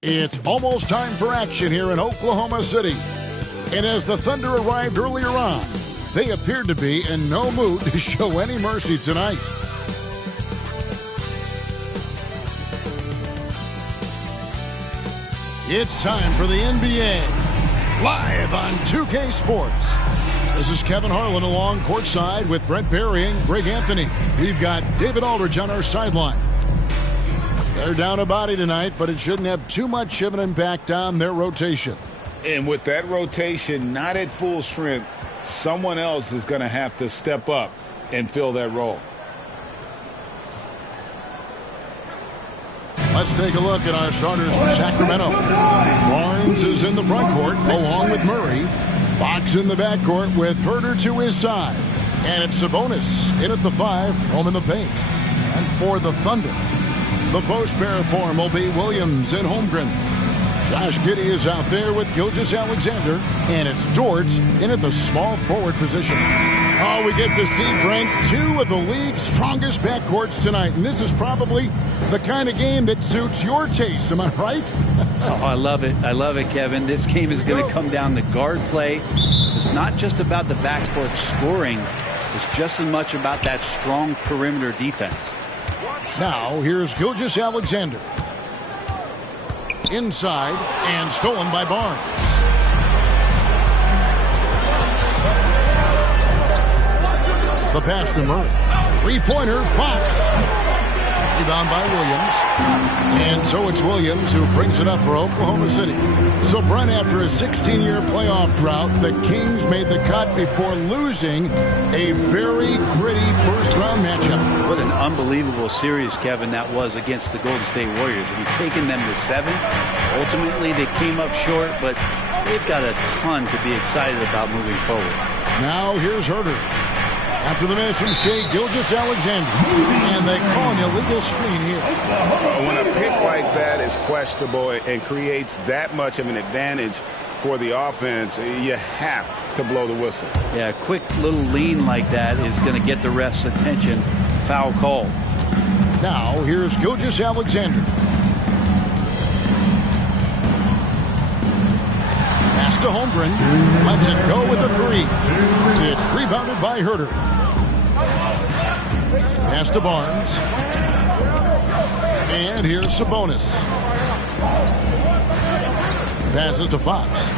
It's almost time for action here in Oklahoma City. And as the Thunder arrived earlier on, they appeared to be in no mood to show any mercy tonight. It's time for the NBA, live on 2K Sports. This is Kevin Harlan along courtside with Brent Barry and Greg Anthony. We've got David Aldridge on our sideline. They're down a body tonight, but it shouldn't have too much of an impact on their rotation. And with that rotation not at full strength, someone else is going to have to step up and fill that role. Let's take a look at our starters for Sacramento. Barnes is in the front court along with Murray. Fox in the backcourt with Herter to his side. And it's Sabonis in at the 5, home in the paint. And for the Thunder, the post pair form will be Williams and Holmgren. Josh Giddey is out there with Gilgeous-Alexander, and it's Dort in at the small forward position. Oh, we get to see, Brent, two of the league's strongest backcourts tonight, and this is probably the kind of game that suits your taste. Am I right? Oh, I love it. I love it, Kevin. This game is going to come down to guard play. It's not just about the backcourt scoring. It's just as much about that strong perimeter defense. Now, here's Gilgeous-Alexander. Inside, and stolen by Barnes. The pass to Murray. Three-pointer, Fox. Rebound by Williams. And so it's Williams who brings it up for Oklahoma City. So, Brent, after a 16-year playoff drought, the Kings made the cut before losing a very gritty first-round matchup. What an unbelievable series, Kevin, that was against the Golden State Warriors. I mean, taking them to 7. Ultimately, they came up short, but they've got a ton to be excited about moving forward. Now, here's Herter. After the miss from Shai Gilgeous-Alexander. And they call an illegal screen here. When a pick like that is questionable and creates that much of an advantage for the offense, you have to blow the whistle. Yeah, a quick little lean like that is going to get the ref's attention. Foul call. Now, here's Gilgeous-Alexander. Pass to Holmgren. Lets it go with a 3. It's rebounded by Herter. Pass to Barnes. And here's Sabonis. Passes to Fox.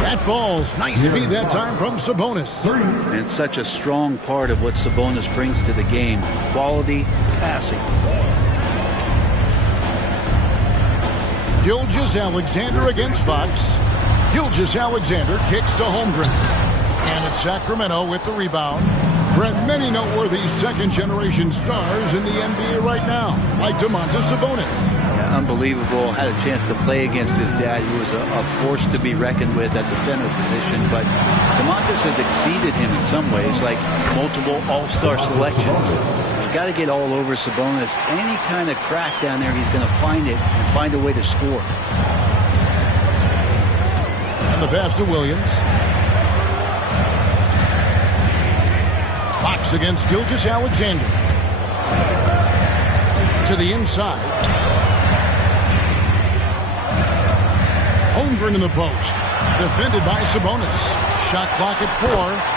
That falls. Nice feed that time from Sabonis. And such a strong part of what Sabonis brings to the game. Quality passing. Gilgeous-Alexander against Fox. Gilgeous-Alexander kicks to Holmgren. And it's Sacramento with the rebound. Brent, many noteworthy second-generation stars in the NBA right now, like Domantas Sabonis. Yeah, unbelievable. Had a chance to play against his dad, who was a force to be reckoned with at the center position. But Domantas has exceeded him in some ways, like multiple all-star selections. You got to get all over Sabonis. Any kind of crack down there, he's going to find it and find a way to score. And the pass to Williams. Fox against Gilgeous-Alexander. To the inside. Holmgren in the post. Defended by Sabonis. Shot clock at 4.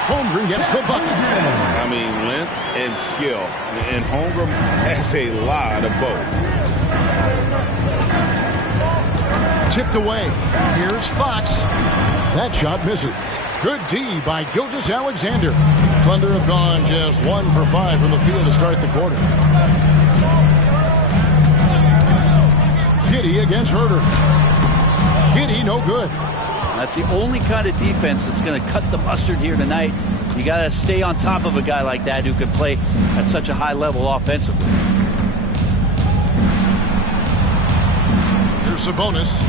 Holmgren gets the bucket. I mean, length and skill. And Holmgren has a lot of both. Tipped away. Here's Fox. That shot misses. Good D by Gilgeous-Alexander. Thunder have gone just 1 for 5 from the field to start the quarter. Giddey against Herter. Giddey no good. That's the only kind of defense that's going to cut the mustard here tonight. You got to stay on top of a guy like that who can play at such a high level offensively. Here's Sabonis.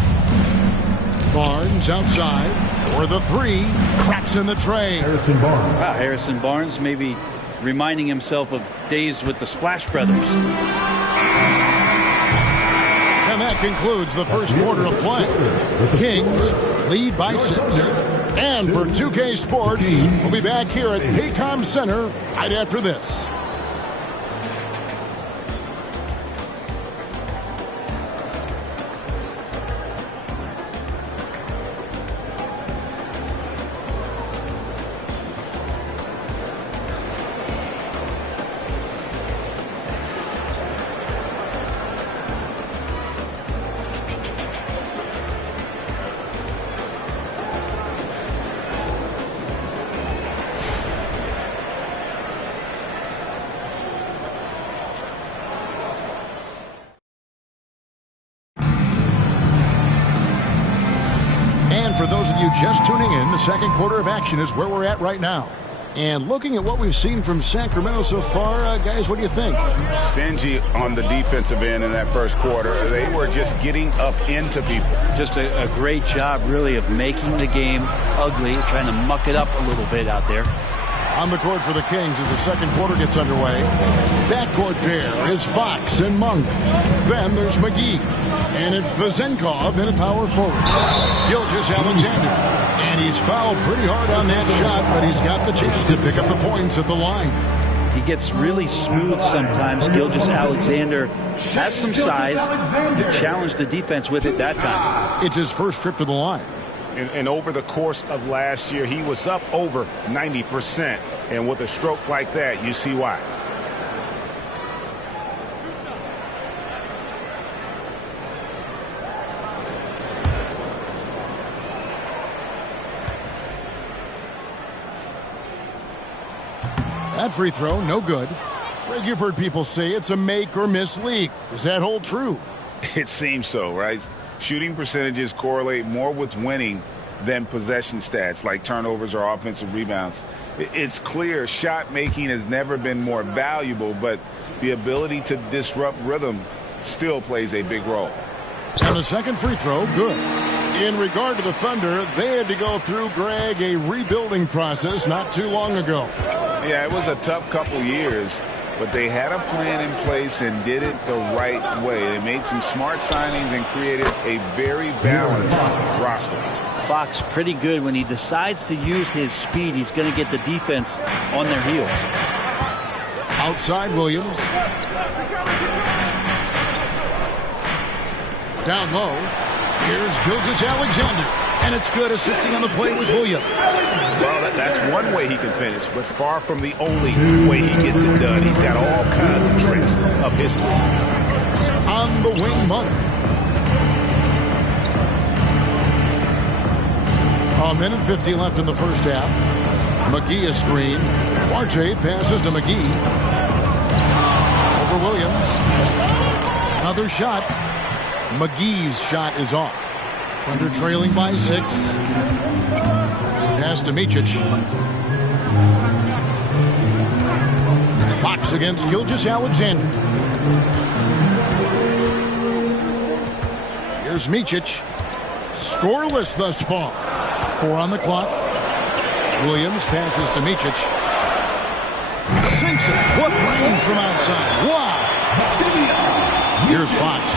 Barnes outside for the 3. Craps in the tray. Harrison Barnes. Wow, Harrison Barnes maybe reminding himself of days with the Splash Brothers. And that concludes the first quarter of play. Kings lead by 6. And for 2K Sports, we'll be back here at Paycom Center right after this. the second quarter of action is where we're at right now. And looking at what we've seen from Sacramento so far, guys, what do you think? Stingy on the defensive end in that first quarter. They were just getting up into people. Just a great job, really, of making the game ugly, trying to muck it up a little bit out there. On the court for the Kings as the second quarter gets underway. Backcourt pair is Fox and Monk. Then there's McGee. And it's Vezenkov in a power forward. Gilgeous-Alexander. And he's fouled pretty hard on that shot, but he's got the chance to pick up the points at the line. He gets really smooth sometimes. Gilgeous-Alexander has some size. He challenged the defense with it that time. It's his first trip to the line. And over the course of last year, he was up over 90%. And with a stroke like that, you see why. That free throw, no good. Greg, you've heard people say it's a make or miss league. Does that hold true? It seems so, right? Shooting percentages correlate more with winning than possession stats like turnovers or offensive rebounds. It's clear shot making has never been more valuable, but the ability to disrupt rhythm still plays a big role. And the second free throw, good. In regard to the Thunder, they had to go through, Greg, a rebuilding process not too long ago. Yeah, it was a tough couple years, but they had a plan in place and did it the right way. They made some smart signings and created a very balanced roster. Fox pretty good when he decides to use his speed. He's going to get the defense on their heels. Outside Williams. Down low. Here's Gilgeous-Alexander. And it's good. Assisting on the play was Williams. Well, that's one way he can finish, but far from the only way he gets it done. He's got all kinds of tricks up his sleeve. On the wing, Monk. A minute 50 left in the first half. McGee a screen. Duarte passes to McGee. Over Williams. Another shot. McGee's shot is off. Thunder trailing by 6. Pass to Micic. Fox against Gilgeous-Alexander. Here's Micic. Scoreless thus far. 4 on the clock. Williams passes to Micic. Sinks it. What range from outside. Wow. Here's Fox.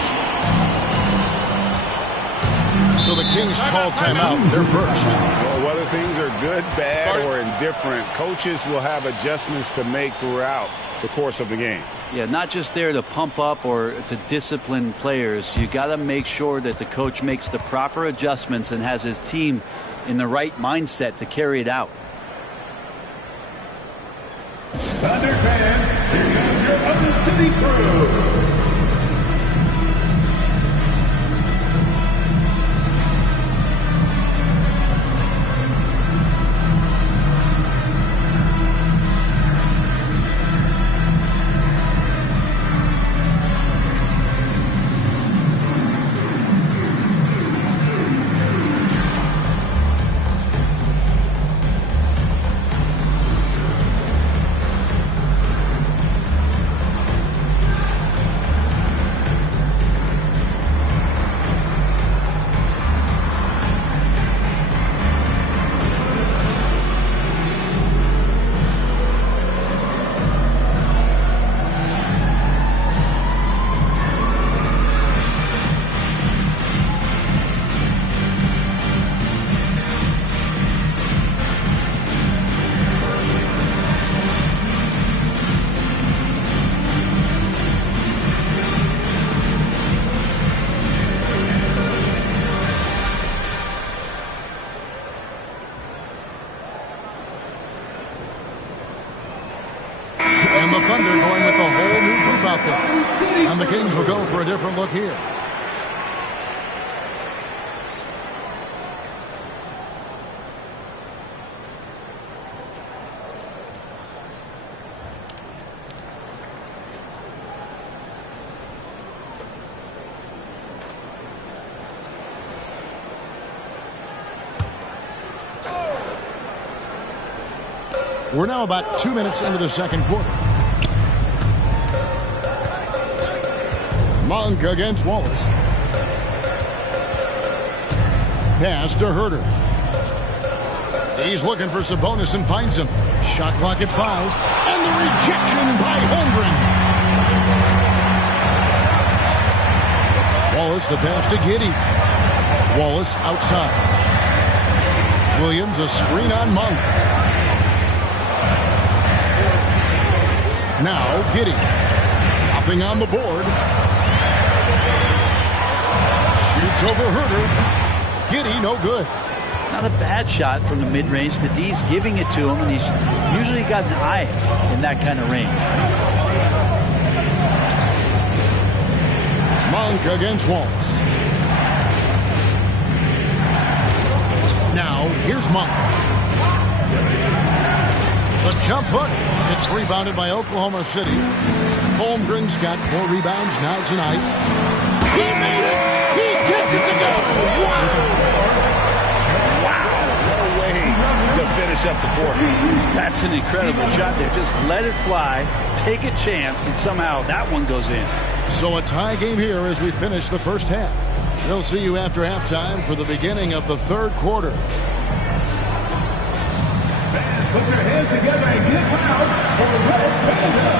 So the Kings call timeout. They're first. Well, whether things are good, bad, or indifferent, coaches will have adjustments to make throughout the course of the game. Yeah, not just there to pump up or to discipline players. You got to make sure that the coach makes the proper adjustments and has his team in the right mindset to carry it out. Thunder fans, here comes your Upper City crew. And the Thunder going with a whole new group out there. And the Kings will go for a different look here. We're now about 2 minutes into the second quarter. Monk against Wallace. Pass to Herder. He's looking for Sabonis and finds him. Shot clock at 5. And the rejection by Holmgren. Wallace, the pass to Giddey. Wallace outside. Williams, a screen on Monk. Now Giddey. Nothing on the board. Shoots over Herder. Giddey, no good. Not a bad shot from the mid-range. The D's giving it to him, and he's usually got an eye in that kind of range. Monk against Wallace. Now, here's Monk. The jump hook. It's rebounded by Oklahoma City. Holmgren's got 4 rebounds now tonight. He made it! He gets it to go! Wow! No way to finish up the quarter. That's an incredible shot there. Just let it fly, take a chance, and somehow that one goes in. So a tie game here as we finish the first half. We'll see you after halftime for the beginning of the third quarter. Fans, put your hands together and get loud for Red Panda.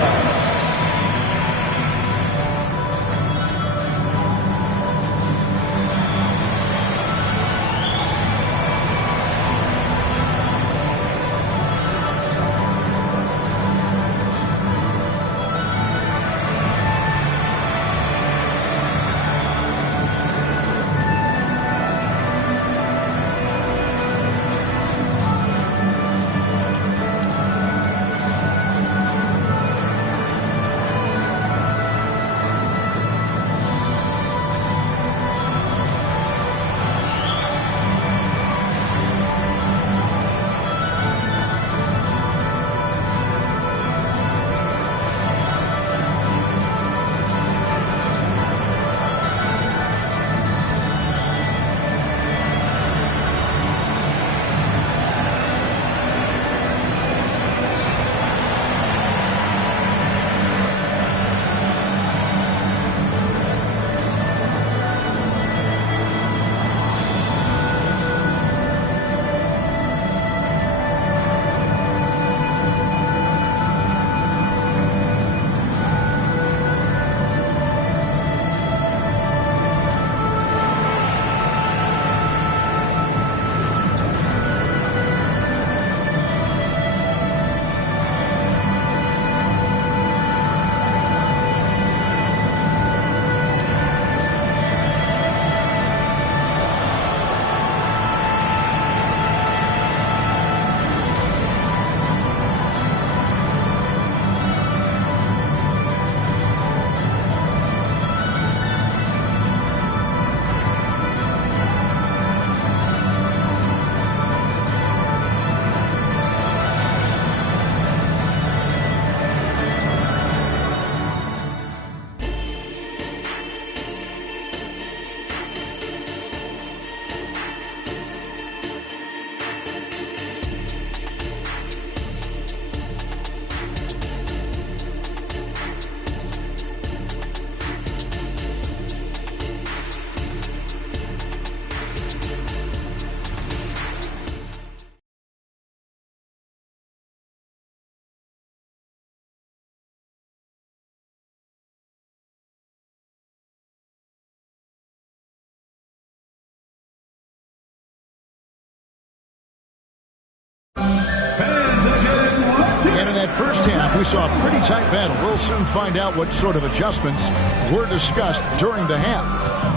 And in that first half, we saw a pretty tight battle. We'll soon find out what sort of adjustments were discussed during the half.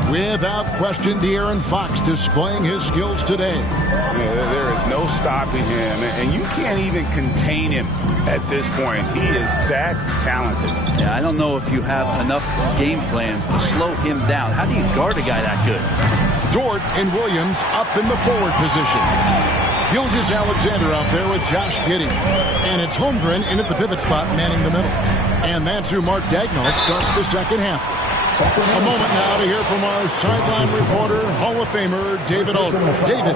Without question, De'Aaron Fox displaying his skills today. Yeah, there is no stopping him, and you can't even contain him at this point. He is that talented. Yeah, I don't know if you have enough game plans to slow him down. How do you guard a guy that good? Dort and Williams up in the forward position. Gilgeous-Alexander out there with Josh Giddey. And it's Holmgren in at the pivot spot, manning the middle. And that's who Mark Daigneault starts the second half. A moment now to hear from our sideline reporter, Hall of Famer David Aldridge. David.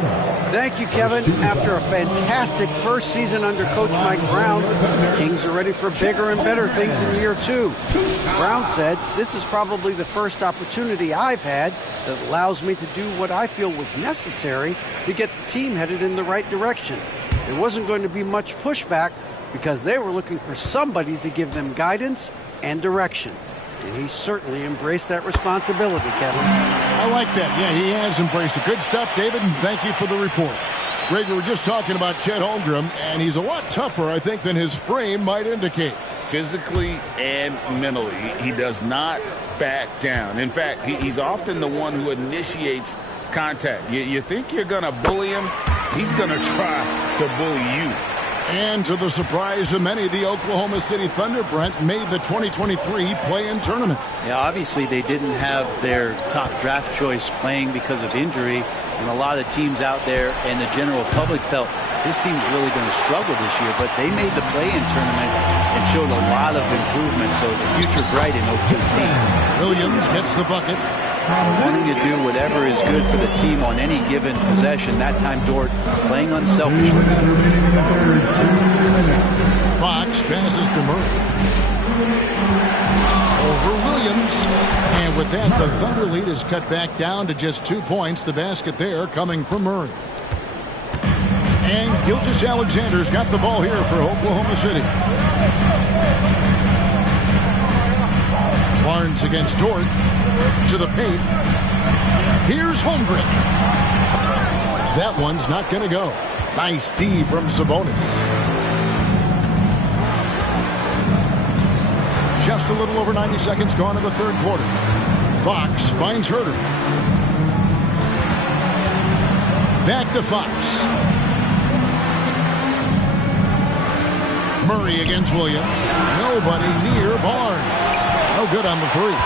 Thank you, Kevin. After a fantastic first season under Coach Mike Brown, the Kings are ready for bigger and better things in year 2. Brown said, "This is probably the first opportunity I've had that allows me to do what I feel was necessary to get the team headed in the right direction. There wasn't going to be much pushback because they were looking for somebody to give them guidance and direction." And he certainly embraced that responsibility, Kevin. I like that. Yeah, he has embraced it. Good stuff, David, and thank you for the report. Greg, we were just talking about Chet Holmgren, and he's a lot tougher, I think, than his frame might indicate. Physically and mentally, he does not back down. In fact, he's often the one who initiates contact. You think you're going to bully him, he's going to try to bully you. And to the surprise of many, the Oklahoma City Thunder, Brent, made the 2023 play-in tournament. Yeah, obviously they didn't have their top draft choice playing because of injury, and a lot of teams out there and the general public felt this team's really going to struggle this year, but they made the play-in tournament and showed a lot of improvement, so the future bright in OKC. Williams gets the bucket. Wanting to do whatever is good for the team on any given possession. That time, Dort playing unselfishly. Fox passes to Murray. Over Williams. And with that, the Thunder lead is cut back down to just 2 points. The basket there coming from Murray. And Gilgeous-Alexander's got the ball here for Oklahoma City. Barnes against Dort. To the paint. Here's Holmgren. That one's not going to go. Nice D from Sabonis. Just a little over 90 seconds gone in the third quarter. Fox finds Herter. Back to Fox. Murray against Williams. Nobody near Barnes. No good on the three.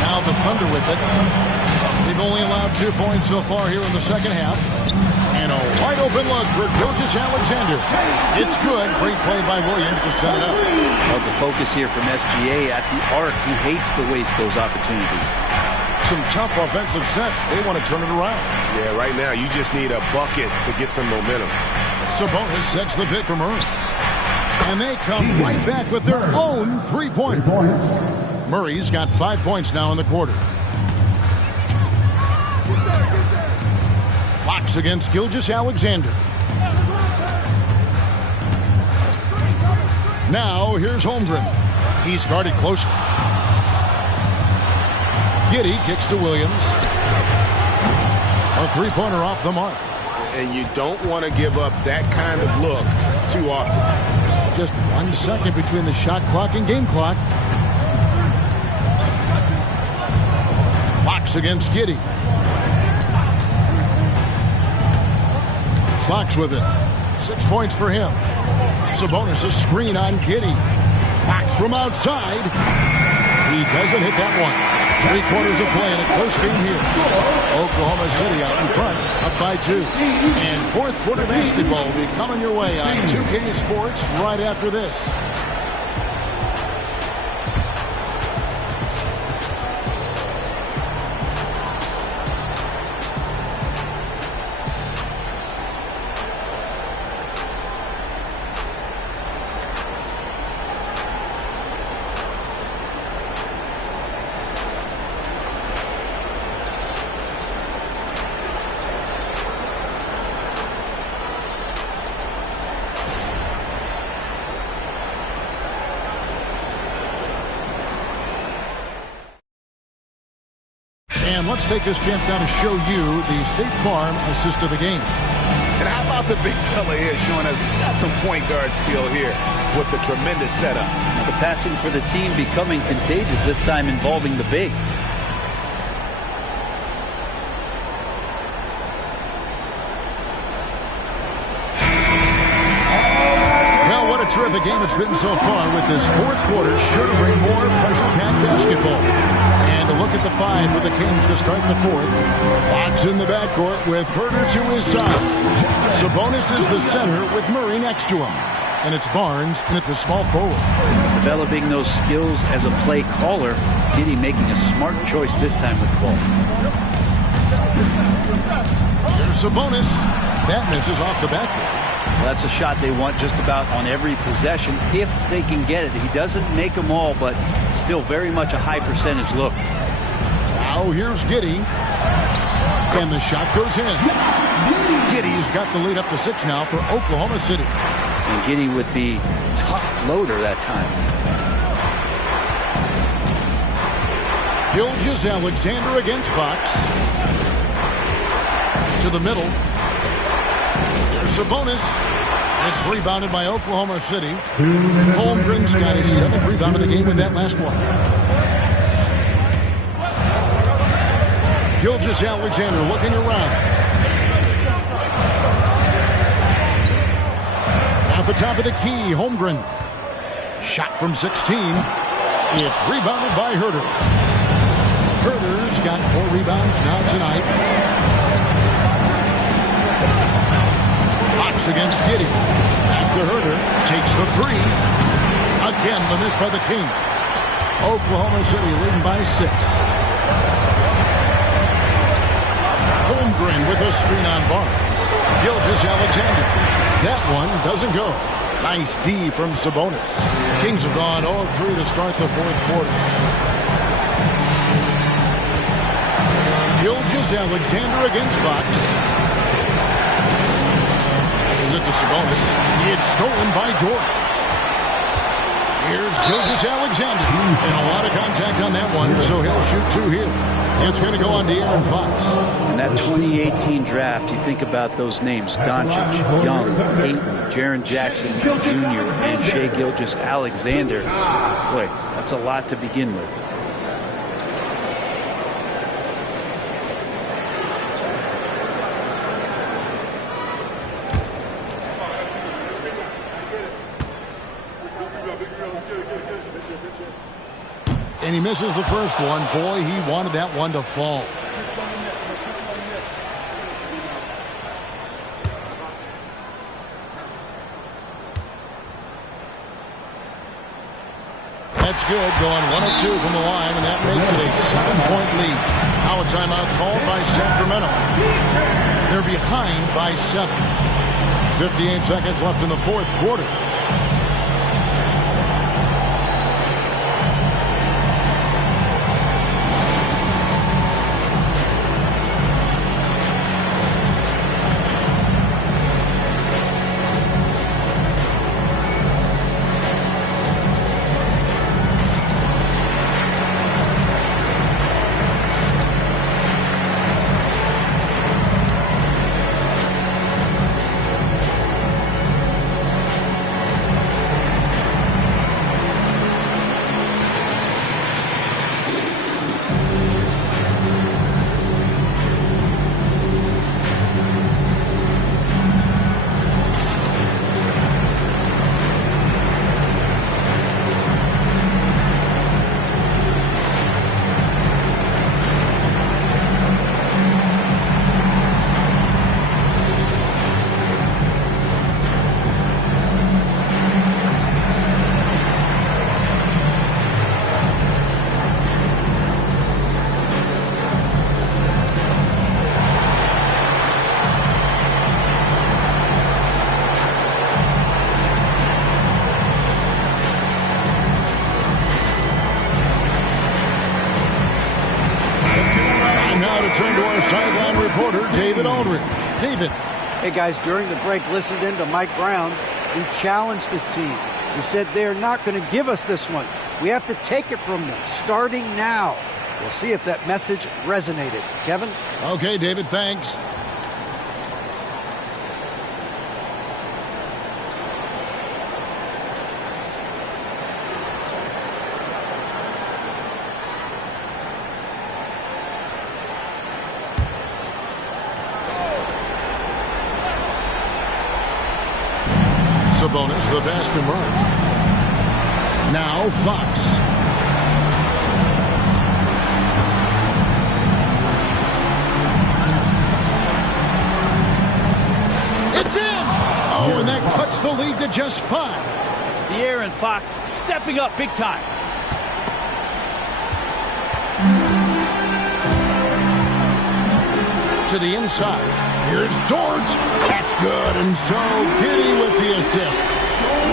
Now the Thunder with it. They've only allowed 2 points so far here in the second half. And a wide open look for Gilgeous-Alexander. It's good. Great play by Williams to set it up. Well, the focus here from SGA at the arc. He hates to waste those opportunities. Some tough offensive sets. They want to turn it around. Yeah, right now you just need a bucket to get some momentum. Sabonis sets the pick for Murray. And they come right back with their own three-pointer. Murray's got 5 points now in the quarter. Fox against Gilgeous-Alexander. Now here's Holmgren. He's guarded closely. Giddey kicks to Williams. A three-pointer off the mark. And you don't want to give up that kind of look too often. Just 1 second between the shot clock and game clock. Fox against Giddey. Fox with it. 6 points for him. Sabonis a screen on Giddey. Fox from outside. He doesn't hit that one. 3 quarters of play in a close game here. Oklahoma City out in front, up by 2. And fourth quarter basketball will be coming your way on 2K Sports right after this. And let's take this chance now to show you the State Farm assist of the game. And how about the big fella here showing us he's got some point guard skill here with the tremendous setup. The passing for the team becoming contagious, this time involving the big. Well, what a terrific game it's been so far, with this fourth quarter sure to bring more pressure-packed basketball. And a look at the five for the Kings to start the fourth. Fox in the backcourt with Herter to his side. Sabonis is the center with Murray next to him. and it's Barnes in at the small forward. Developing those skills as a play caller, Giddey making a smart choice this time with the ball. Here's Sabonis. That misses off the backboard. Well, that's a shot they want just about on every possession if they can get it. He doesn't make them all, but still very much a high percentage look. Now here's Giddey. And the shot goes in. Giddey's got the lead up to 6 now for Oklahoma City. And Giddey with the tough floater that time. Gilgeous-Alexander against Fox. To the middle. There's Sabonis. It's rebounded by Oklahoma City. Holmgren's got his 7th rebound of the game with that last one. Gilgeous-Alexander looking around. At the top of the key, Holmgren. Shot from 16. It's rebounded by Herter. Herter's got 4 rebounds now tonight. Fox against Giddey. Back to Herter. Takes the 3. Again, the miss by the Kings. Oklahoma City leading by 6. Holmgren with a screen on Barnes. Gilgeous-Alexander. That one doesn't go. Nice D from Sabonis. Kings have gone 0-3 to start the 4th quarter. Gilgeous-Alexander against Fox. Passes it to Sabonis. It's stolen by Jordan. Here's Gilgeous-Alexander. And a lot of contact on that one, so he'll shoot 2 here. It's going to go on De'Aaron Fox. In that 2018 draft, you think about those names: Doncic, Young, Ayton, Jaren Jackson Jr., and Shai Gilgeous-Alexander. Boy, that's a lot to begin with. And he misses the first one. Boy, he wanted that one to fall. That's good. Going 1 of 2 from the line, and that makes it a 7-point lead. Now a timeout called by Sacramento. They're behind by 7. 58 seconds left in the 4th quarter. David. Hey guys, during the break, listened in to Mike Brown. We challenged this team. We said they're not going to give us this one. We have to take it from them, starting now. We'll see if that message resonated. Kevin? Okay, David, thanks. Sabonis, the best emerge. Now Fox. It's in! Oh, and that cuts the lead to just 5. De'Aaron Fox stepping up big time. To the inside. Here's Dort. That's good. And so Giddey with the assist.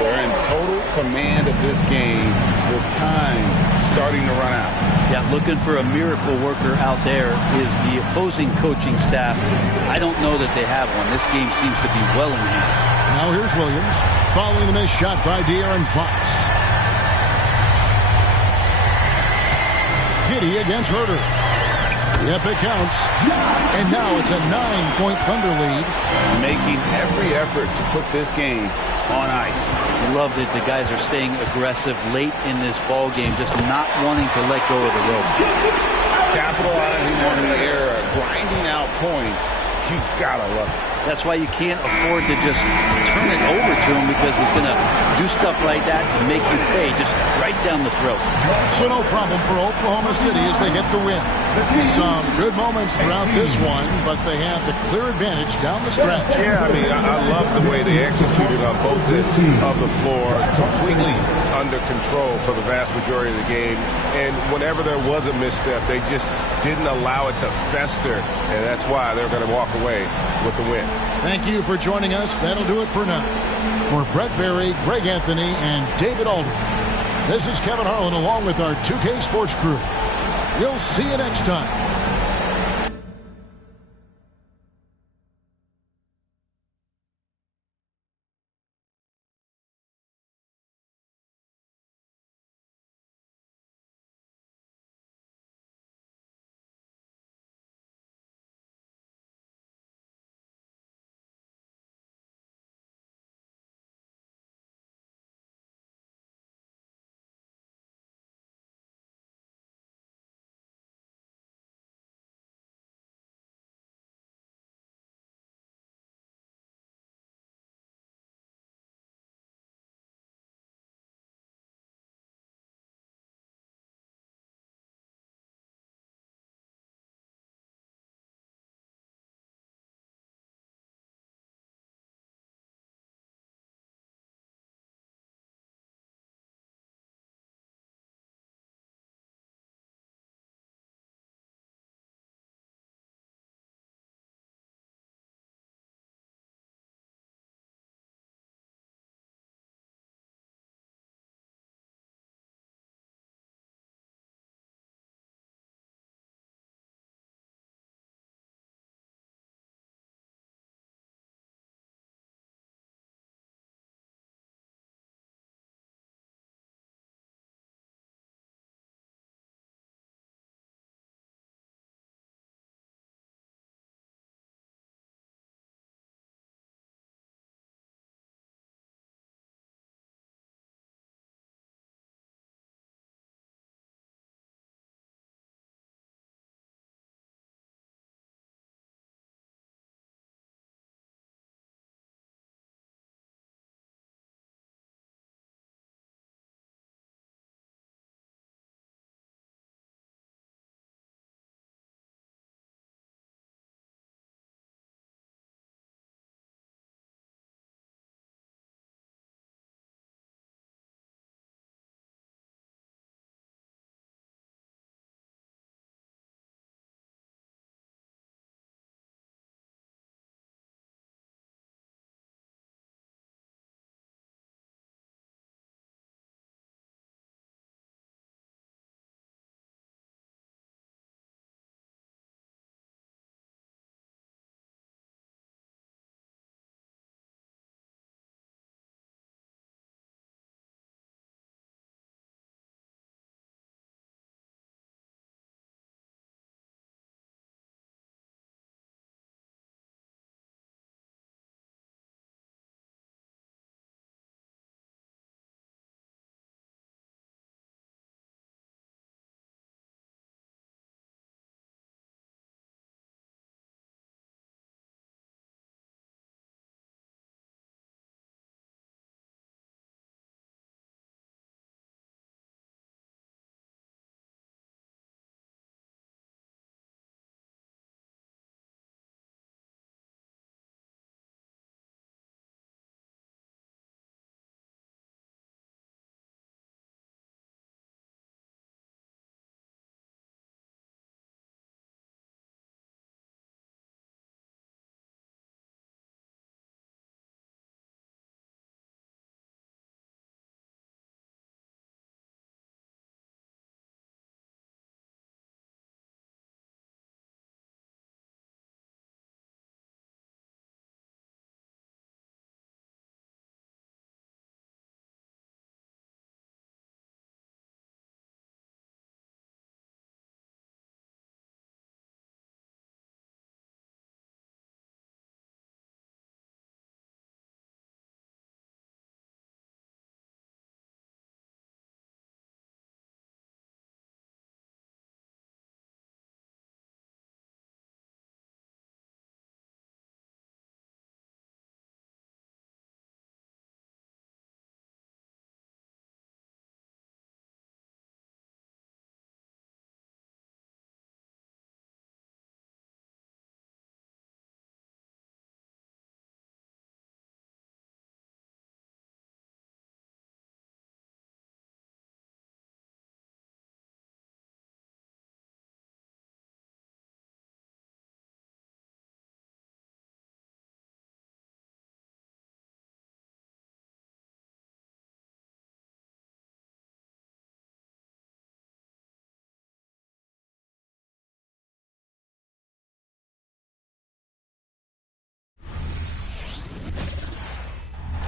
We're in total command of this game with time starting to run out. Yeah, looking for a miracle worker out there is the opposing coaching staff. I don't know that they have one. This game seems to be well in hand. Now here's Williams following the missed shot by De'Aaron Fox. Giddey against Herter. Yep, it counts. And now it's a 9-point Thunder lead. Making every effort to put this game on ice. I love that the guys are staying aggressive late in this ball game, just not wanting to let go of the rope. Capitalizing on the error, grinding out points. You gotta love it. That's why you can't afford to just turn it over to him, because he's going to do stuff like that to make you pay, just right down the throat. So no problem for Oklahoma City as they get the win. Some good moments throughout this one, but they have the clear advantage down the stretch. Yeah, I mean, I love the way they executed on both ends of the floor, completely under control for the vast majority of the game. And whenever there was a misstep, they just didn't allow it to fester, and that's why they're going to walk away with the win. Thank you for joining us. That'll do it for now. For Brett Berry, Greg Anthony, and David Aldridge, this is Kevin Harlan along with our 2K Sports crew. We'll see you next time.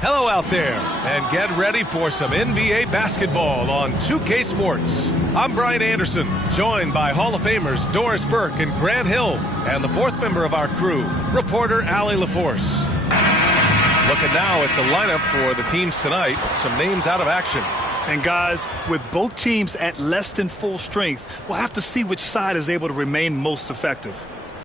Hello out there, and get ready for some NBA basketball on 2K Sports. I'm Brian Anderson, joined by Hall of Famers Doris Burke and Grant Hill, and the fourth member of our crew, reporter Allie LaForce. Looking now at the lineup for the teams tonight, some names out of action. And guys, with both teams at less than full strength, we'll have to see which side is able to remain most effective.